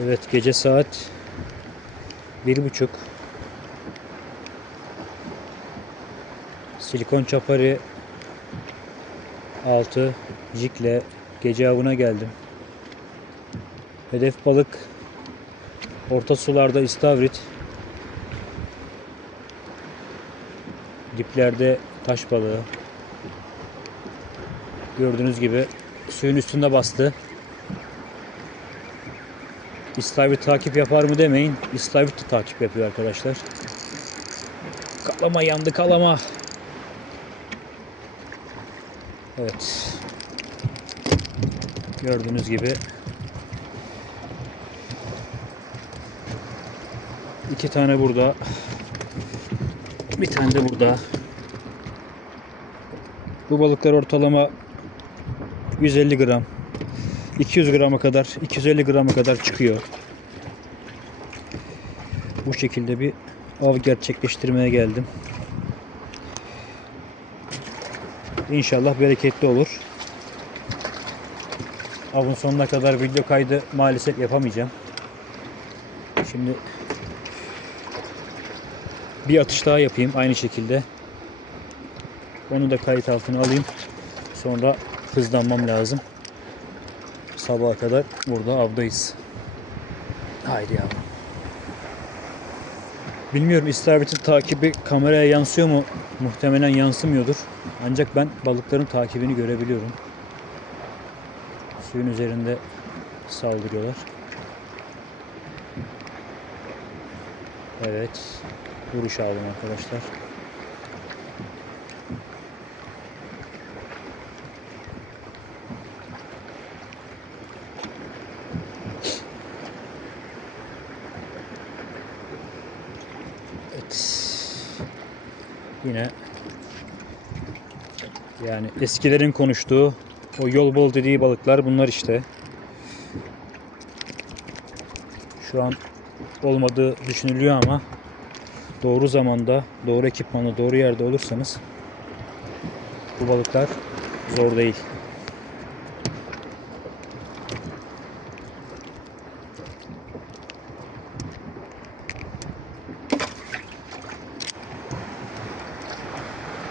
Evet gece saat bir buçuk. Silikon çapari 6 jikle gece avına geldim. Hedef balık orta sularda istavrit. Diplerde taş balığı. Gördüğünüz gibi suyun üstünde bastı. İstavrit takip yapar mı demeyin. İstavrit de takip yapıyor arkadaşlar. Kalama yandı kalama. Evet. Gördüğünüz gibi iki tane burada. Bir tane de burada. Bu balıklar ortalama 150 gram 200 grama kadar 250 grama kadar çıkıyor. Bu şekilde bir av gerçekleştirmeye geldim. İnşallah bereketli olur. Avın sonuna kadar video kaydı maalesef yapamayacağım. Şimdi bir atış daha yapayım aynı şekilde. Onu da kayıt altına alayım. Sonra hızlanmam lazım. Sabaha kadar burada avdayız. Haydi yavrum. Bilmiyorum istavritin takibi kameraya yansıyor mu? Muhtemelen yansımıyordur. Ancak ben balıkların takibini görebiliyorum. Suyun üzerinde saldırıyorlar. Evet. Vuruş aldım arkadaşlar. Yine yani eskilerin konuştuğu o yol bol dediği balıklar bunlar işte. Şu an olmadığı düşünülüyor ama doğru zamanda, doğru ekipmanla, doğru yerde olursanız bu balıklar zor değil.